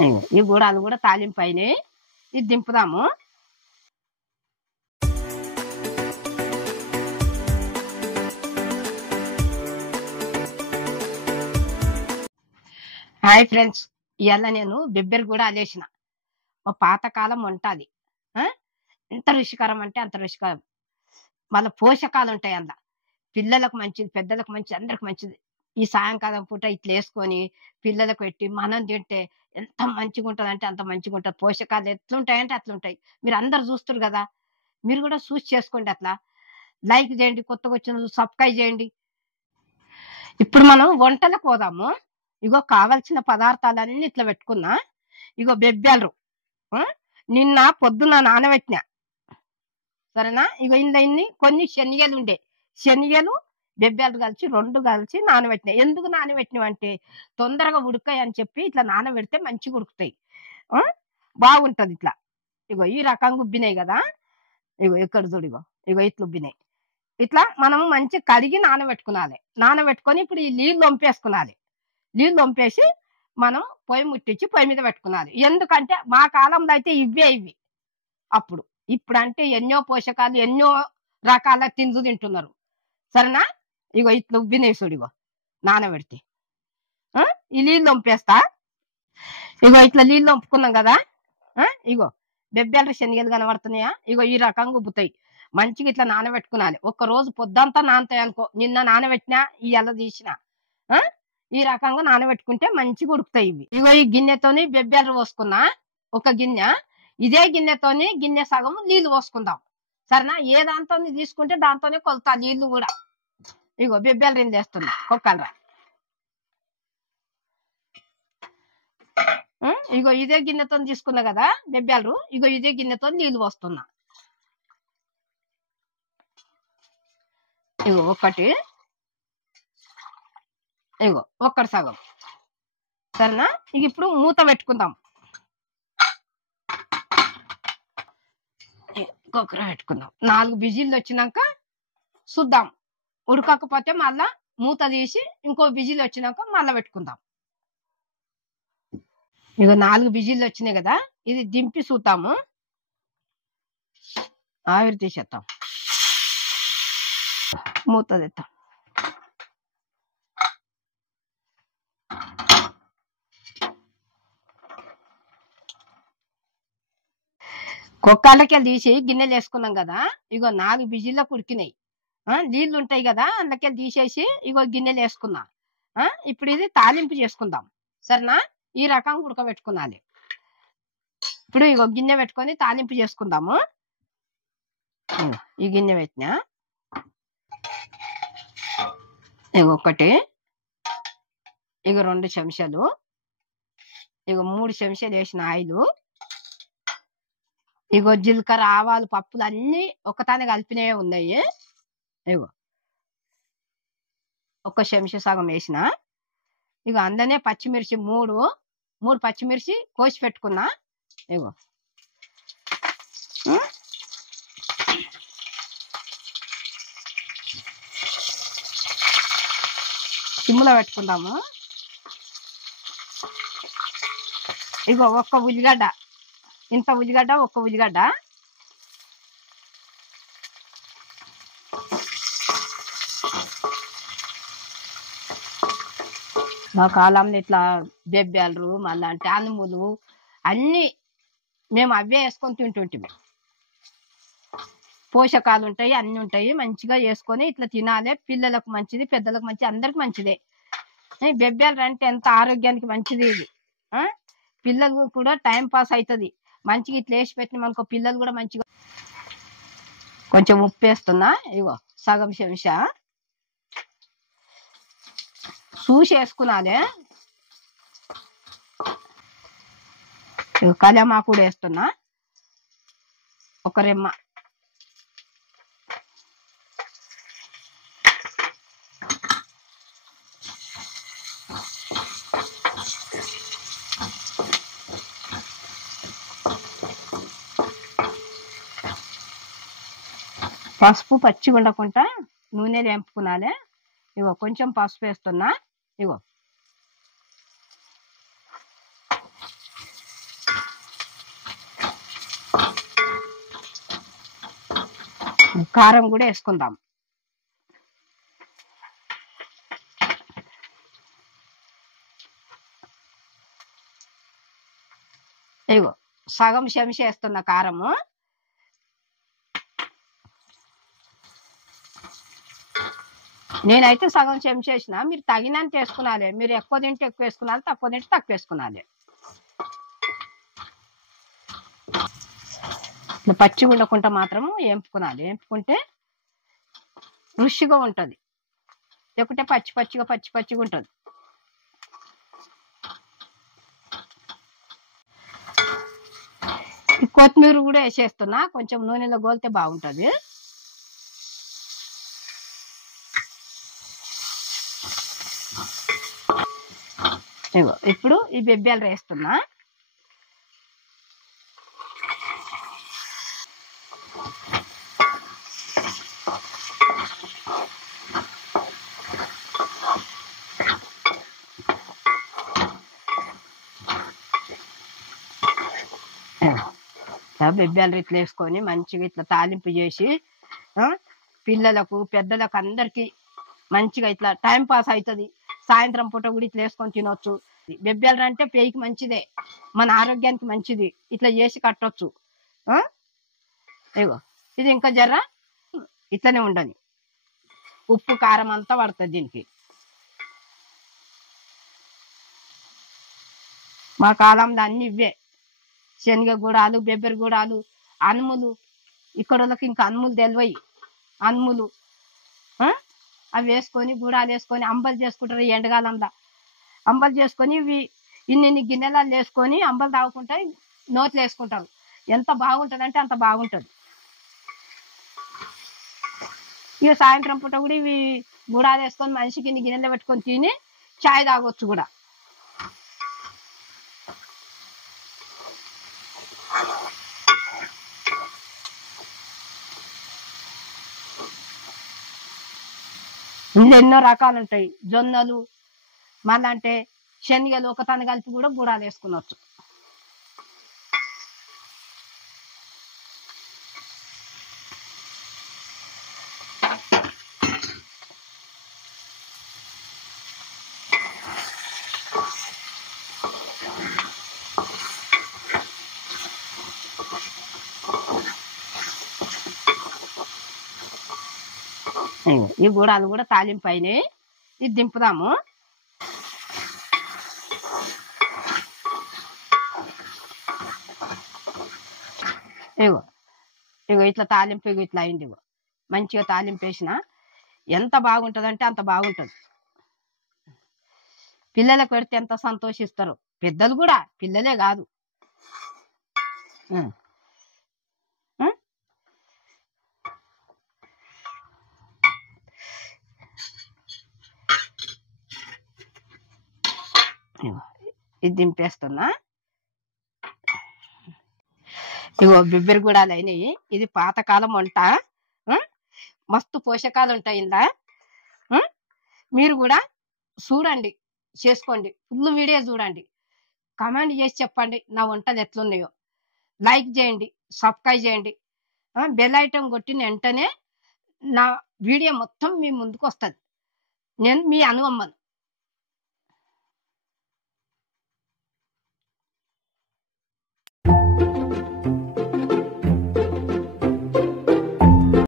ఇవి కూడా అది కూడా తాలింపు అయినాయి. ఇది దింపుదాము. హాయ్ ఫ్రెండ్స్, ఇవాళ నేను బెబ్బెరు కూడా అలేసిన. మా పాతకాలం వంట అది. ఎంత రుచికరం అంటే అంత రుచికరం. మళ్ళీ పోషకాలు ఉంటాయి అందులో. పిల్లలకు మంచిది, పెద్దలకు మంచిది, అందరికి మంచిది. ఈ సాయంకాలం పూట ఇట్లా వేసుకొని పిల్లలకు పెట్టి మనం తింటే ఎంత మంచిగా ఉంటుంది అంటే అంత మంచిగా ఉంటుంది. పోషకాలు ఎట్లుంటాయంటే అట్లుంటాయి. మీరు అందరు చూస్తారు కదా, మీరు కూడా చూసి చేసుకోండి. అట్లా లైక్ చేయండి, కొత్తగా వచ్చిన సబ్స్క్రైబ్ చేయండి. ఇప్పుడు మనం వంటలకు పోదాము. ఇగో కావలసిన పదార్థాలన్నీ ఇట్లా పెట్టుకున్నా. ఇగో బెబ్బెలు నిన్న పొద్దున నానబెట్టిన, సరేనా. ఇగో ఇన్ని కొన్ని శనగలు ఉండే, శనగలు బెబ్బెలు కలిసి రెండు కలిసి నానబెట్టినాయి. ఎందుకు నానబెట్టినవి అంటే తొందరగా ఉడకాయి అని చెప్పి ఇట్లా నానబెడితే మంచిగా ఉడుకుతాయి, బాగుంటది ఇట్లా. ఇగో ఈ రకంగా ఉబ్బినాయి కదా. ఇగో ఇక్కడ చూడు, ఇగో ఇట్లా ఉబ్బినాయి. ఇట్లా మనం మంచిగా కడిగి నానబెట్టుకునాలి. నానబెట్టుకొని ఇప్పుడు ఈ నీళ్ళు వంపేసుకునాలి. నీళ్ళు వంపేసి మనం పొయ్యి ముట్టించి పొయ్యి మీద పెట్టుకునాలి. ఎందుకంటే మా కాలంలో అయితే ఇవి అప్పుడు. ఇప్పుడు అంటే ఎన్నో పోషకాలు, ఎన్నో రకాల తిండ్లు తింటున్నారు, సరేనా. ఇగో ఇట్లా ఉబ్బినాయి చూడు, ఇగో నానబెడితే. ఈ నీళ్ళు వంపేస్తా. ఇగో ఇట్లా నీళ్ళు వంపుకున్నాం కదా. ఇగో బెబ్బెలు శనగలు కనబడుతున్నాయా. ఇగో ఈ రకంగా ఉబ్బుతాయి. మంచిగా ఇట్లా నానబెట్టుకునాలి. ఒక్క రోజు పొద్దంతా నానతాయి అనుకో. నిన్న నానబెట్టినా ఇవాళ తీసిన, ఈ రకంగా నానబెట్టుకుంటే మంచిగా ఉడుకుతాయి ఇవి. ఇగో ఈ గిన్నెతోని బెబ్బెలు పోసుకున్నా ఒక గిన్నె. ఇదే గిన్నెతోని గిన్నె సగం నీళ్లు పోసుకుందాం, సరేనా. ఏ దాంతో తీసుకుంటే దాంతోనే కొలుతా నీళ్లు కూడా. ఇగో బెబ్బెలు రెండు వేస్తున్నా ఒక్కలరా. ఇగో ఇదే గిన్నెతో తీసుకున్నా కదా బెబ్బెలు. ఇగో ఇదే గిన్నెతో నీళ్లు పోస్తున్నా. ఇగో ఒకటి, ఇగో ఒక్కటి సగం, సరేనా. ఇక ఇప్పుడు మూత పెట్టుకుందాం. కుక్కర పెట్టుకుందాం. 4 విజిల్లు వచ్చినాక చూద్దాం. ఉడకకపోతే మళ్ళా మూత తీసి ఇంకో విజిల్ వచ్చినాక మళ్ళా పెట్టుకుందాం. ఇక 4 విజిల్లు వచ్చినాయి కదా. ఇది దింపి చూద్దాము. ఆవిరి తీసేద్దాం, మూత తెద్దాం. కుక్కర్లకి తీసి గిన్నెలు వేసుకున్నాం కదా. ఇగో 4 విజిల్లకు ఉడికినాయి. నీళ్లు ఉంటాయి కదా, అందుకే తీసేసి ఇగో గిన్నెలు వేసుకున్నా. ఇప్పుడు ఇది తాలింపు చేసుకుందాం, సరేనా. ఈ రకంగా ఉడకబెట్టుకున్నాలి. ఇప్పుడు ఇగో గిన్నె పెట్టుకొని తాలింపు చేసుకుందాము. ఈ గిన్నె పెట్టినా. ఇగో ఒకటి, ఇగో 2 చెంచాలు, ఇగో 3 చెంచాలు వేసిన ఆయిలు. ఇగో జీలకర్ర, ఆవాలు, పప్పులు అన్ని ఒకతానే కలిపినే ఉన్నాయి. ఇగో ఒక చెంచా సగం వేసిన. ఇగో అందులోనే పచ్చిమిర్చి 3 పచ్చిమిర్చి కోసి పెట్టుకున్నా. ఇగో సిమ్లో పెట్టుకుందాము. ఇగో ఒక్క ఉల్లిగడ్డ, ఇంత ఉల్లిగడ్డ, ఒక్క ఉల్లిగడ్డ. మా కాలంలో ఇట్లా బెబ్బెలు మళ్ళా అంటే అనుములు అన్ని మేము అవే వేసుకొని తింటుంటిమి. పోషకాలు ఉంటాయి, అన్ని ఉంటాయి. మంచిగా వేసుకొని ఇట్లా తినాలి. పిల్లలకు మంచిది, పెద్దలకు మంచిది, అందరికి మంచిదే. బెబ్బెలు అంటే ఎంత ఆరోగ్యానికి మంచిది ఇది. పిల్లలు కూడా టైం పాస్ అవుతుంది. మంచిగా ఇట్లా వేసి పెట్టినాం అనుకో, పిల్లలు కూడా మంచిగా. కొంచెం ఉప్పు వేస్తున్నా. ఇగో సగం చెంచా చూసి వేసుకున్నానే. కళ్యామాకు కూడా వేస్తున్నా, ఒక రెమ్మ. పసుపు పచ్చిగా ఉండకుండా నూనెలు వేపుకునాలి. ఇగో కొంచెం పసుపు వేస్తున్నా. ఇగో కారం కూడా వేసుకుందాం. ఇగో సగం చెంచా వేస్తున్న కారము. నేనైతే సగం చెంచా వేసిన, మీరు తగినంత వేసుకునాలి. మీరు ఎక్కువ తింటే ఎక్కువ వేసుకునాలి, తక్కువ తింటే తక్కువ వేసుకునాలి. ఇట్లా పచ్చిగా ఉండకుండా మాత్రము వేపుకునాలి. వేపుకుంటే రుచిగా ఉంటుంది, లేకుంటే పచ్చిగా ఉంటుంది. కొత్తిమీర కూడా వేసేస్తున్నా, కొంచెం నూనెలో గోలితే బాగుంటుంది. ఇగో ఇప్పుడు ఈ బెబ్బేలు వేస్తున్నా. బెబ్బేలు ఇట్లా వేసుకొని మంచిగా ఇట్లా తాలింపు చేసి పిల్లలకు పెద్దలకు అందరికి మంచిగా ఇట్లా టైం పాస్ అవుతుంది. సాయంత్రం పూట కూడా ఇట్లా వేసుకొని తినొచ్చు. బెబ్బేలు అంటే పేయికి మంచిదే, మన ఆరోగ్యానికి మంచిది. ఇట్లా చేసి కట్టొచ్చు. ఇగో ఇది ఇంకా జర్ర ఇట్లనే ఉండని, ఉప్పు కారం అంతా పడుతుంది దీనికి. మా కాలంలో అన్ని ఇవే, శనగ గూడాలు, బెబ్బెర గూడాలు, అనుములు. ఇక్కడ వాళ్ళకి ఇంకా అనుములు తెలివయి. అనుములు అవి వేసుకొని గూడాలు వేసుకొని అంబలు చేసుకుంటారు. ఈ ఎండకాలంలో అంబలు చేసుకొని ఇవి ఇన్ని గిన్నెలలో వేసుకొని అంబలు తాగుకుంటే నోట్లు వేసుకుంటారు. ఎంత బాగుంటుంది అంటే అంత బాగుంటుంది. ఇక సాయంత్రం పూట కూడా ఇవి గూడాలు వేసుకొని మనిషికి ఇన్ని గిన్నెలో పెట్టుకొని తిని చాయ్ తాగొచ్చు కూడా. ఎన్నో రకాలు ఉంటాయి. జొన్నలు, మళ్ళీ అంటే శనగలు ఒకతాను కలిపి కూడా గూడాలు వేసుకునొచ్చు. ఈ గూడాలు కూడా తాలింపు అయినాయి. ఇది దింపుదాము. ఇగో ఇగో ఇట్లా తాలింపు ఇట్లా అయింది. ఇగో మంచిగా తాలింపు వేసిన ఎంత బాగుంటుంది అంటే అంత బాగుంటుంది. పిల్లలకు పెడితే ఎంత సంతోషిస్తారు. పెద్దలు కూడా, పిల్లలే కాదు. ఇది దింపేస్తున్నా. ఇగో బిబ్బెర గూడాలు అయినాయి. ఇది పాతకాలం వంట, మస్తు పోషకాలు ఉంటాయి ఇందా. మీరు కూడా చూడండి, చేసుకోండి. ఫుల్ వీడియో చూడండి, కామెంట్ చేసి చెప్పండి నా వంటలు ఎట్లున్నాయో. లైక్ చేయండి, సబ్స్క్రైబ్ చేయండి. బెల్ ఐటమ్ కొట్టిన వెంటనే నా వీడియో మొత్తం మీ ముందుకు వస్తుంది. నేను మీ అనువమ్మను.